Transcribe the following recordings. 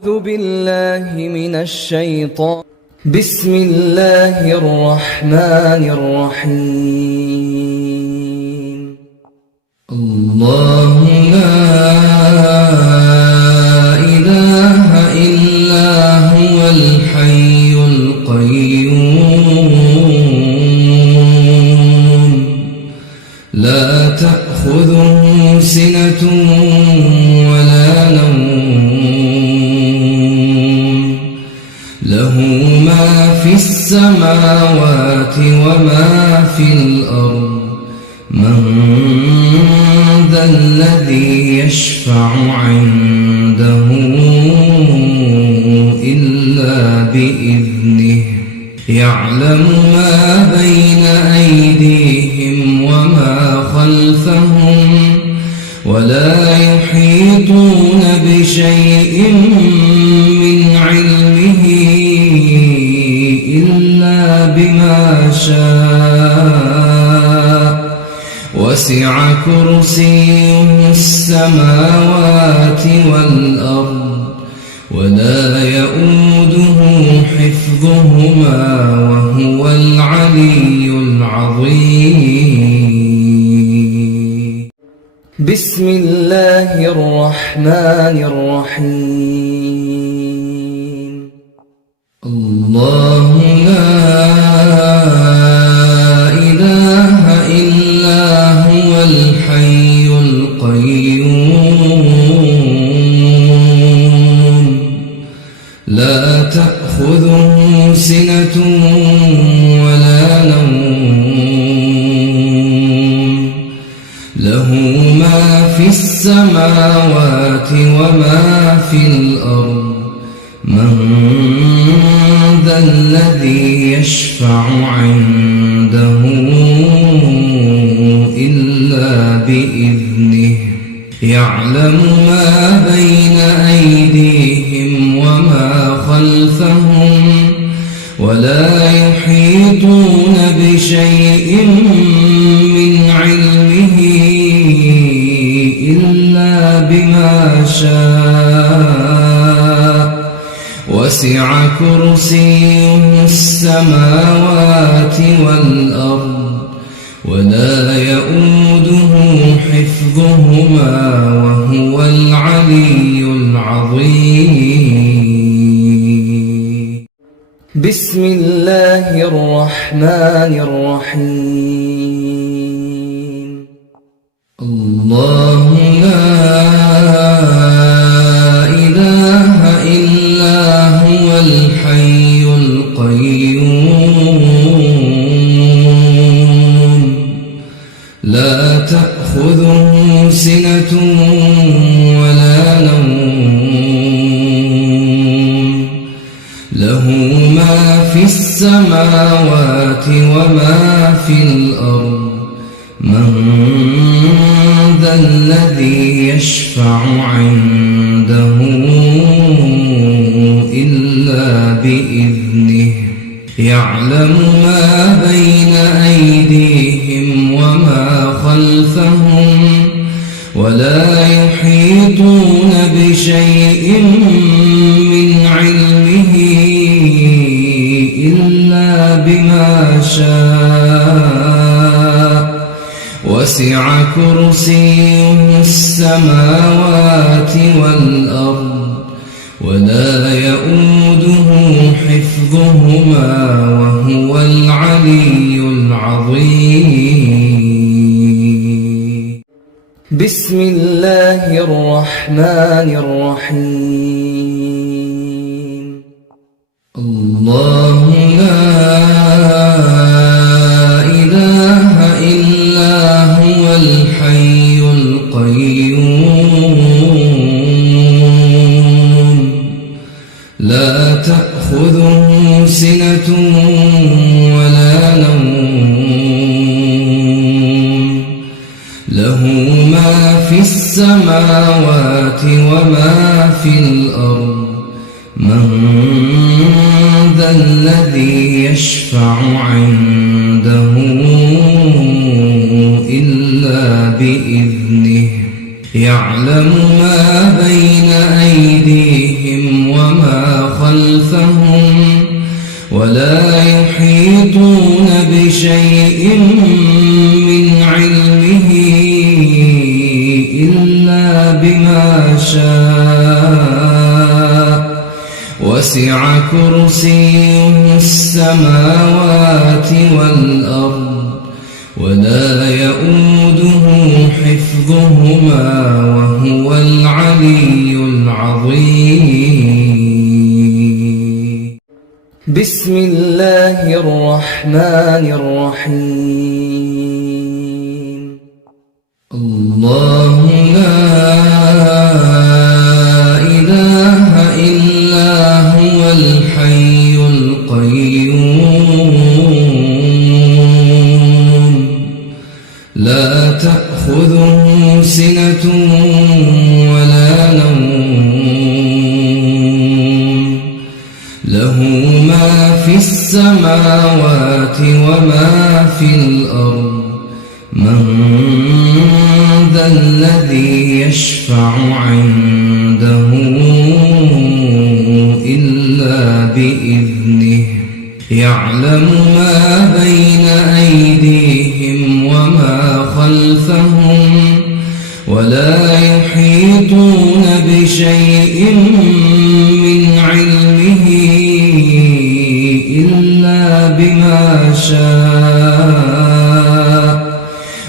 أعوذ بالله من الشيطان. بسم الله الرحمن الرحيم. الله لا إله إلا هو الحي القيوم لا تأخذه سنة ولا نوم له ما في السماوات وما في الأرض من ذا الذي يشفع عنده إلا بإذنه يعلم ما بين أيديهم وما خلفهم ولا يحيطون بشيء من علمه إلا بما شاء وسع كرسيه السماوات والأرض ولا يؤوده حفظهما وهو العلي العظيم. بسم الله الرحمن الرحيم. الله لا إله إلا هو الحي القيوم لا تأخذه سنة ولا نوم له ما في السماوات وما في الأرض من ذا الذي يشفع عنده إلا بإذنه يعلم ما بين أيديهم وما خلفهم ولا يحيطون بشيء من علمه إلا بما شاء وسع كرسيه السماوات والأرض ولا يؤوده حفظهما وهو العلي العظيم. بسم الله الرحمن الرحيم. الله لا إله إلا هو الحي القيوم لا تأخذه سنة ولا نوم له ما في السماوات وما في الأرض من ذا الذي يشفع عنده إلا بإذنه يعلم ما بين أيديهم وما خلفهم ولا يحيطون بشيء من علمه إلا بما شاء وسع كرسيه السماوات والأرض ولا يؤوده حفظهما وهو العلي العظيم. بسم الله الرحمن الرحيم. الله لا إله إلا هو الحي القيوم لا تأخذه سنة ولا نوم له ما في السماوات وما في الأرض من ذا الذي يشفع عنده إلا بإذنه يعلم ما بين أيديهم أيديهم وما خلفهم ولا يحيطون بشيء من علمه إلا بما شاء وسع كرسيه السماوات والأرض ولا يؤوده حفظهما وهو العلي العظيم. بسم الله الرحمن الرحيم. الله لا إله إلا هو الحي القيوم لا تأخذه سنة ولا نوم له ما في السماوات وما في الأرض من ذا الذي يشفع عنده إلا بإذنه يعلم ما بين أيديهم وما خلفهم ولا يحيطون بشيء من علمه إلا بما شاء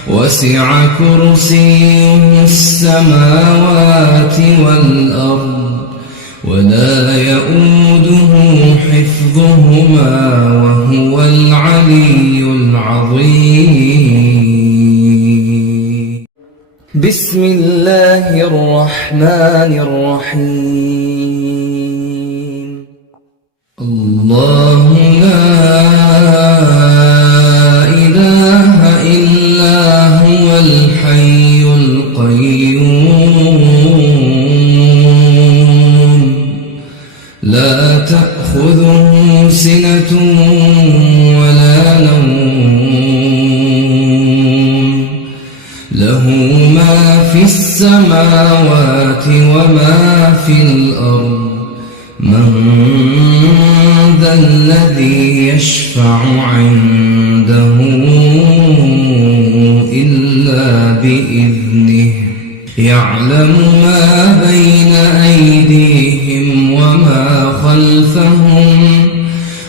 وسع كرسيه السماوات والأرض ولا يؤوده حفظهما وهو العلي العظيم. بسم الله الرحمن الرحيم. الله لا إله إلا هو الحي القيوم لا تأخذه سنة ولا نوم له ما في السماوات وما في الأرض من ذا الذي يشفع عنده إلا بإذنه يعلم ما بين أيديهم وما خلفهم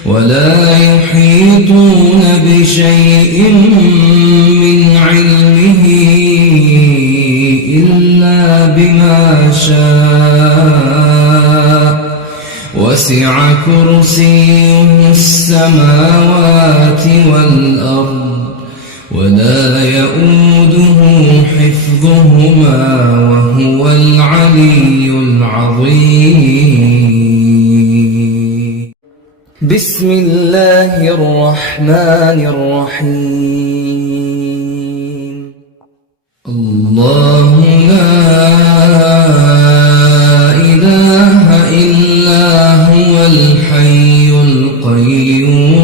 ولا يحيطون بشيء من علمه إلا بما شاء وسع كرسيه السماوات والأرض ولا يؤوده حفظهما وهو العلي العظيم. بسم الله الرحمن الرحيم. الله لا إله إلا هو الحي القيوم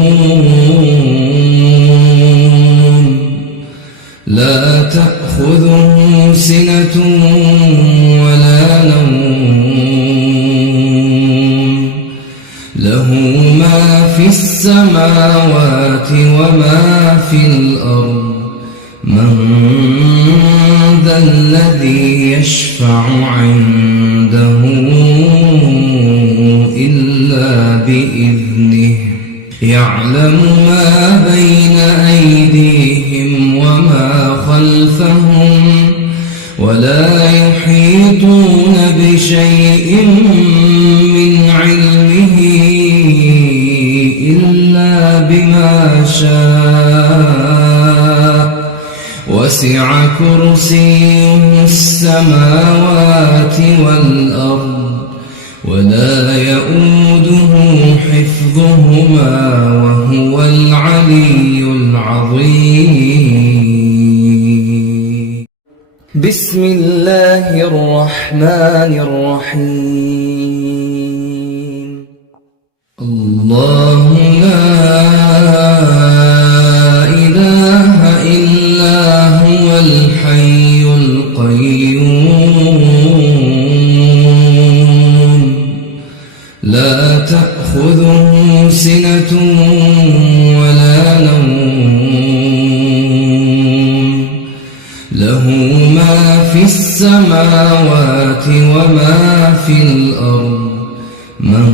لا تأخذه سنة ولا نوم له ما في السماوات وما في الأرض من ذا الذي يشفع عنده إلا بإذنه يعلم ما بين أيديهم وما خلفهم ولا يحيطون بشيء من علمه إلا بما شاء وسع كرسيه السماوات والأرض ولا يؤوده حفظهما وهو العلي العظيم. بسم الله الرحمن الرحيم. الله لا إله إلا هو الحي القيوم لا تأخذه سنة ولا نوم له ما في السماوات وما في الأرض من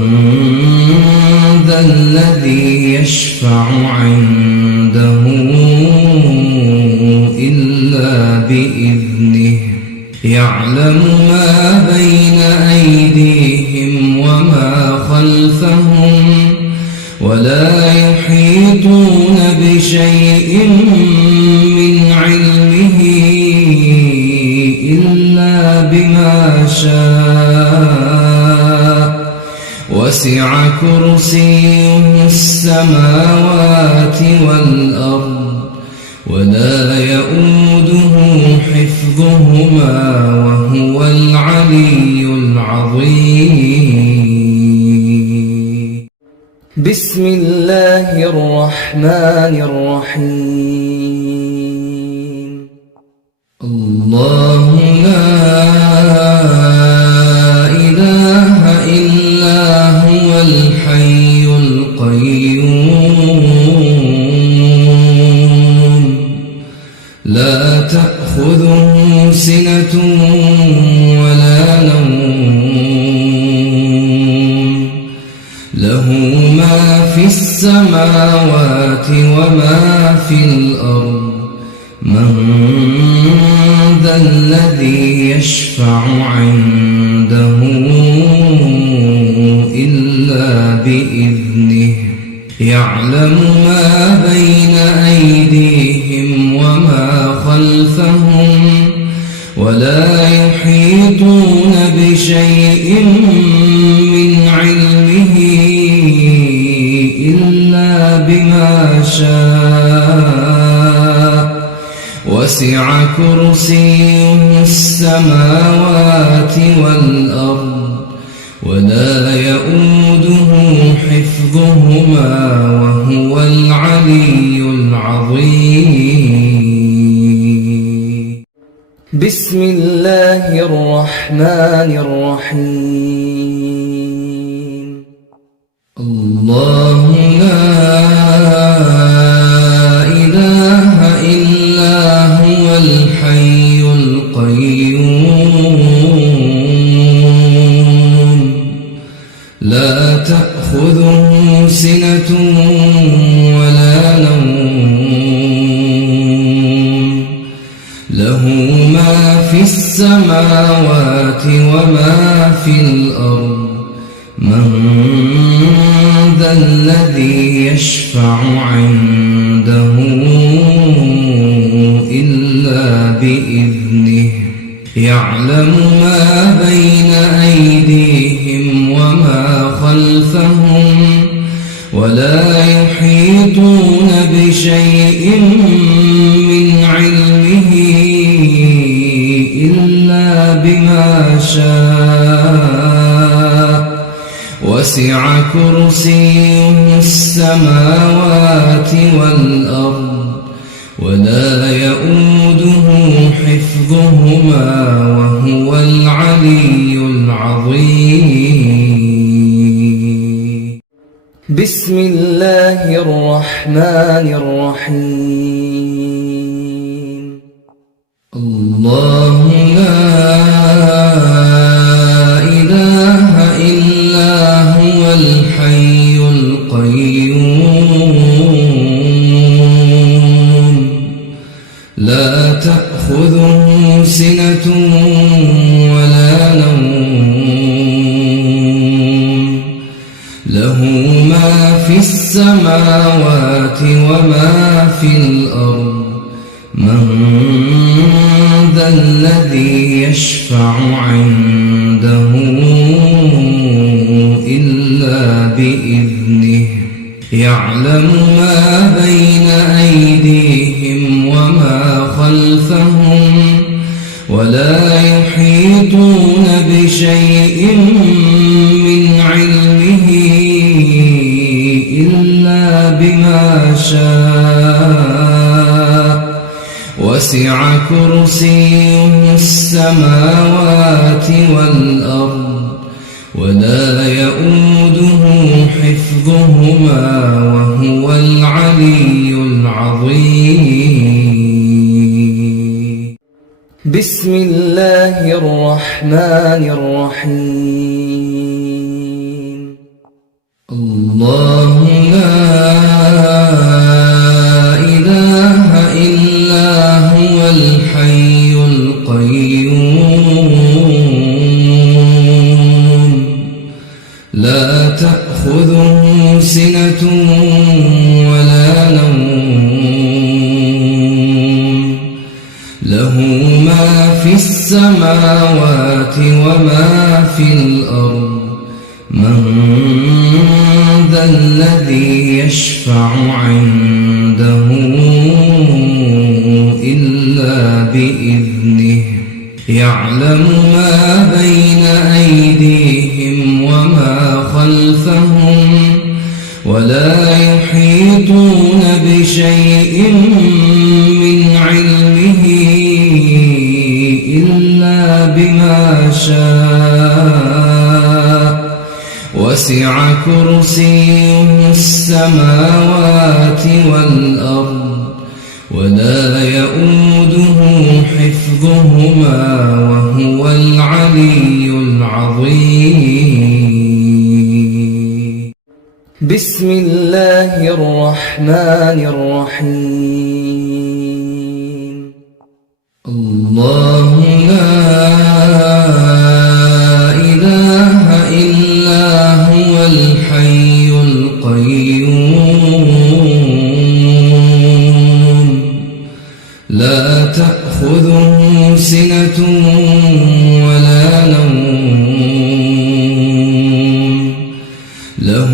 ذا الذي يشفع عنده إلا بإذنه يعلم ما بين أيديهم وما خلفهم ولا يحيطون بشيء من علمه إلا بما شاء وسع كرسيه السماوات والأرض ولا يؤوده حفظهما وهو العلي العظيم. بسم الله الرحمن الرحيم. الله لا إله إلا هو الحي القيوم لا تأخذه سنة ولا نوم له ما في السماوات وما في الأرض من ذا الذي يشفع عنده إلا بإذنه يعلم ما بين أيديهم وما خلفهم ولا يحيطون بشيء من علمه إلا بما شاء وسع كرسيه السماوات والأرض ولا يؤوده حفظهما وهو العلي العظيم. بسم الله الرحمن الرحيم. الله لا إله إلا هو الحي القيوم لا تأخذه سنة ولا نوم له ما في السماوات وما في الأرض من ذا الذي يشفع عنده إلا بإذنه يعلم ما بين أيديهم وما خلفهم ولا يحيطون بشيء من علمه إلا بما شاء وسع كرسيه السماوات والأرض ولا يؤوده حفظهما وهو العلي العظيم. بسم الله الرحمن الرحيم. الله لا إله إلا هو الحي القيوم لا تأخذه سنة ولا نوم له ما في السماوات وما في الأرض من ذا الذي يشفع عنده إلا بإذنه يعلم ما بين أيديهم وما خلفهم ولا يحيطون بشيء من علمه إلا بما شاء وسع كرسيه السماوات والأرض ولا يؤوده وهو العلي العظيم. بسم الله الرحمن الرحيم. الله لا إله إلا هو الحي القيوم لا تأخذه سنة ولا نوم له ما في السماوات وما في الأرض من ذا الذي يشفع عنده إلا بإذنه يعلم ما بين أيديهم وما خلفهم ولا يحيطون بشيء من علمه إلا بما شاء وسع كرسيه السماوات والأرض ولا يؤوده حفظهما وهو العلي العظيم. بسم الله الرحمن الرحيم. الله لا إله إلا هو الحي القيوم لا تأخذه سنة ولا نوم له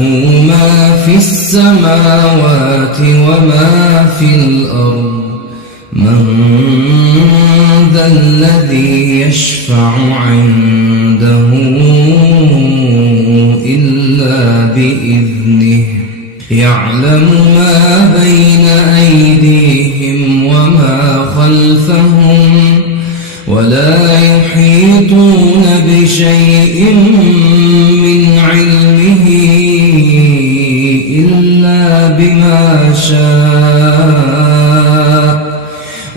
ما في السماوات وما في الأرض من ذا الذي يشفع عنده إلا بإذنه يعلم ما بين أيديهم وما خلفهم ولا يحيطون بشيء من علمه إلا بما شاء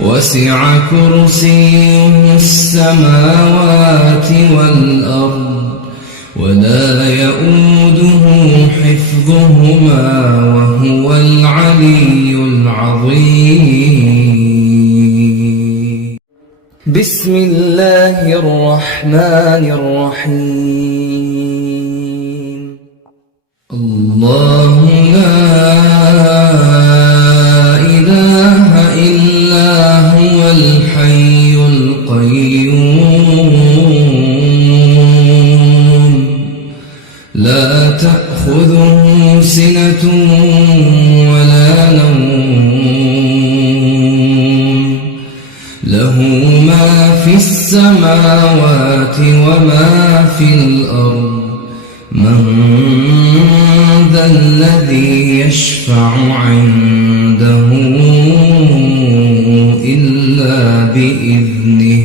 وسع كرسيه السماوات والأرض ولا يؤوده حفظهما وهو العلي العظيم. بسم الله الرحمن الرحيم. الله لا إله إلا هو الحي القيوم لا تأخذه سنة ولا نوم له ما في السماوات وما في الأرض من ذا الذي يشفع عنده إلا بإذنه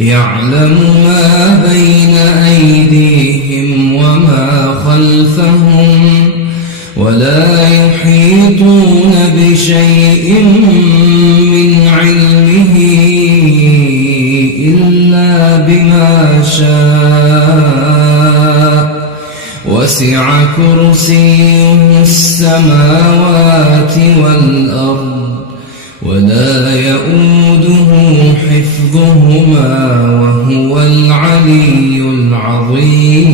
يعلم ما بين أيديهم وما خلفهم ولا يحيطون بشيء من علمه إلا بما شاء وسع كرسيه السماوات والأرض ولا يؤوده حفظهما وهو العلي العظيم.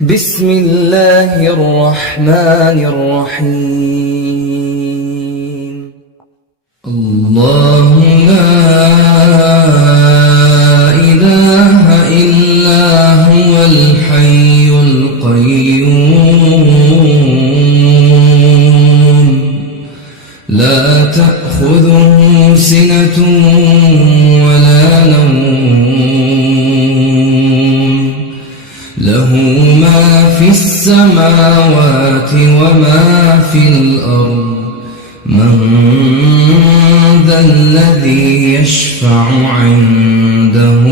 بسم الله الرحمن الرحيم. الله لا إله إلا هو الحي القيوم لا تأخذه سنة ولا نوم له ما في السماوات وما في الأرض من ذا الذي يشفع عنده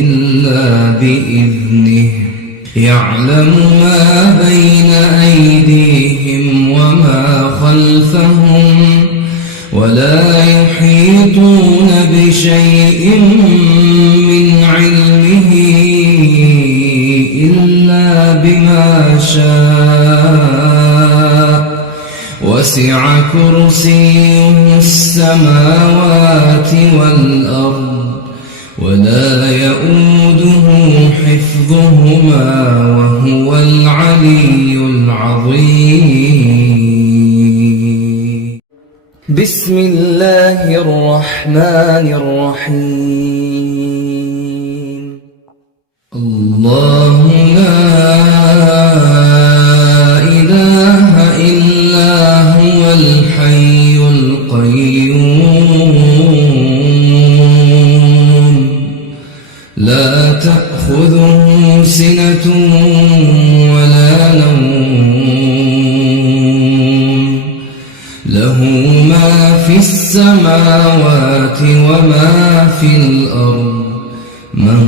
إلا بإذنه يعلم ما بين أيديهم وما خلفهم ولا يحيطون بشيء من علمه إلا بما شاء وسع كرسيه السماوات والأرض ولا يؤوده حفظهما وهو العلي العظيم. بسم الله الرحمن الرحيم. الله لا إله إلا هو الحي القيوم لا تأخذه سنة ولا نوم له ما في السماوات وما في الأرض من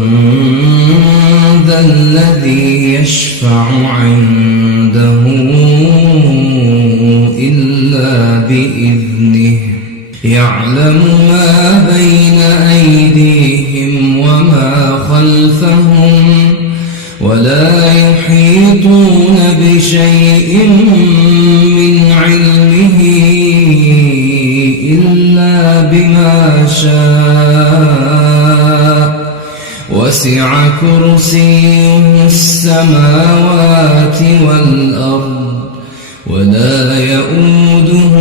ذا الذي يشفع عنده إلا بإذنه يعلم ما بين أيديهم وما خلفهم ولا يحيطون بشيء من علمه إلا بما شاء وسع كرسيه السماوات والأرض ولا يؤوده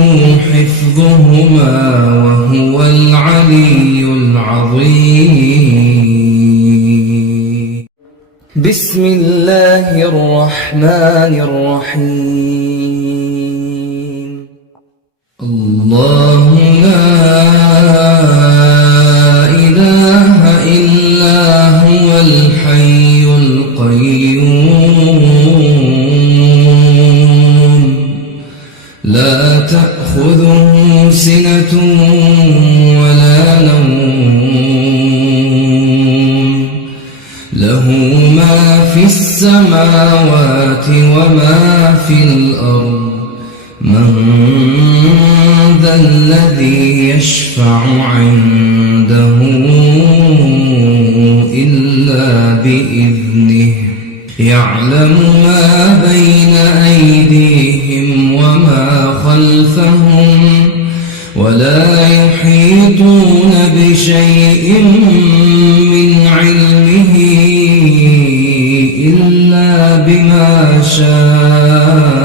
حفظهما وهو العلي العظيم. بسم الله الرحمن الرحيم. الله لا إله إلا هو الحي القيوم لا تأخذه سنة ولا نوم له ما في السماوات وما في الأرض من ذا الذي يشفع عنده إلا بإذنه يعلم ما بين أيديهم وما خلفهم ولا يحيطون بشيء من علمه إلا بما شاء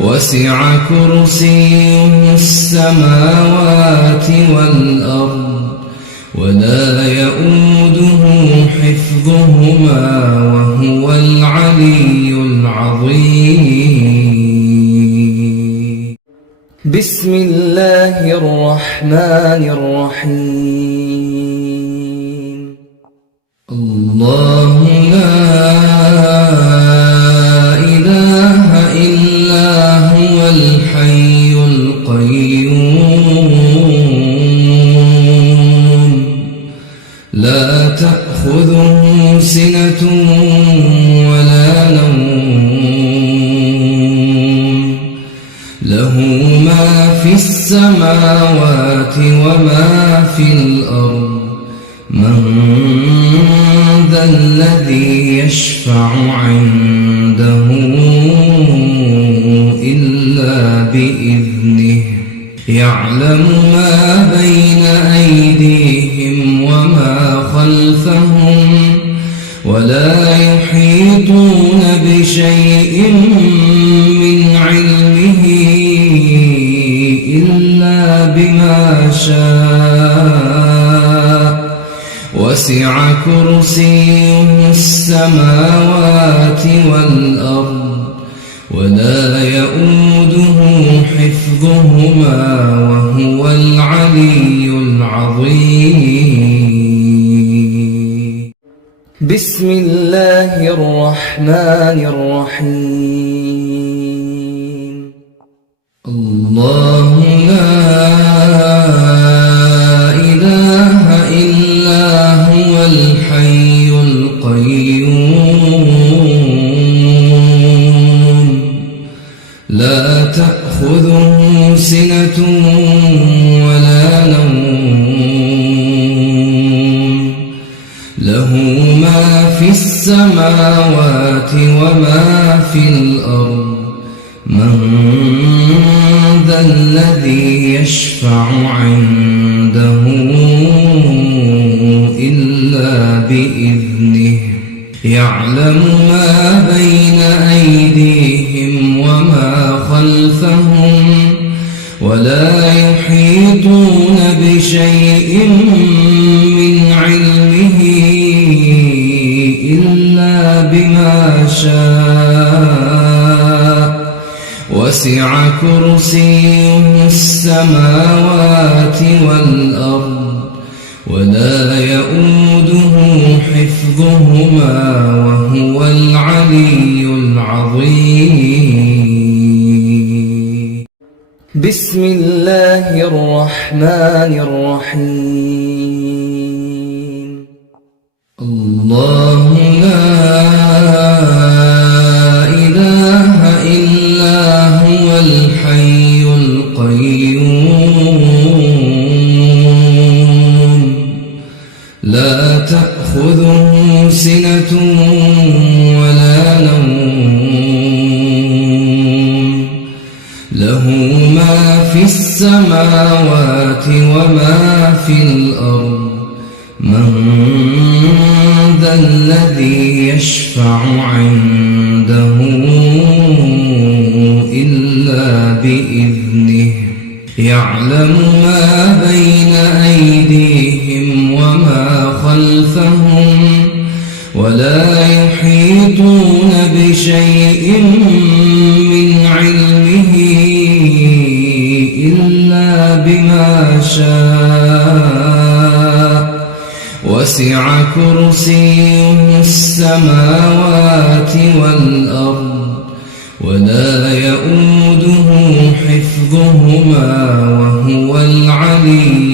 وسع كرسيه السماوات والأرض ولا يؤوده حفظهما وهو العلي العظيم. بسم الله الرحمن الرحيم. الله لا إله إلا هو الحي القيوم لا تأخذه سنة ولا نوم له ما في السماوات وما في الأرض من ذا الذي يشفع عنده إلا بإذنه يعلم ما بين أيديهم وما خلفهم ولا يحيطون بشيء من علمه إلا بما شاء وسع كرسيه السماوات والأرض ولا يؤوده حفظهما وهو العلي العظيم. بسم الله الرحمن الرحيم. الله لا إله إلا هو الحي الحي القيوم لا تأخذه سنة ولا نوم له ما في السماوات وما في الأرض من ذا الذي يشفع عنده إلا بإذنه يعلم ما بين أيديهم وما خلفهم ولا يحيطون بشيء من علمه إلا بما شاء وسع كرسيه السماوات والأرض ولا يؤوده حفظهما وهو العلي العظيم. بسم الله الرحمن الرحيم. الله لا إله إلا هو الحي القيوم لا تأخذه سنة ولا نوم له ما في السماوات وما في الأرض من ذا الذي يشفع عنده إلا بإذنه يعلم ما بين أيديهم وما خلفهم ولا يحيطون بشيء من علمه إلا بما شاء وسع كرسيه السماوات والأرض ولا يؤوده حفظهما وهو العلي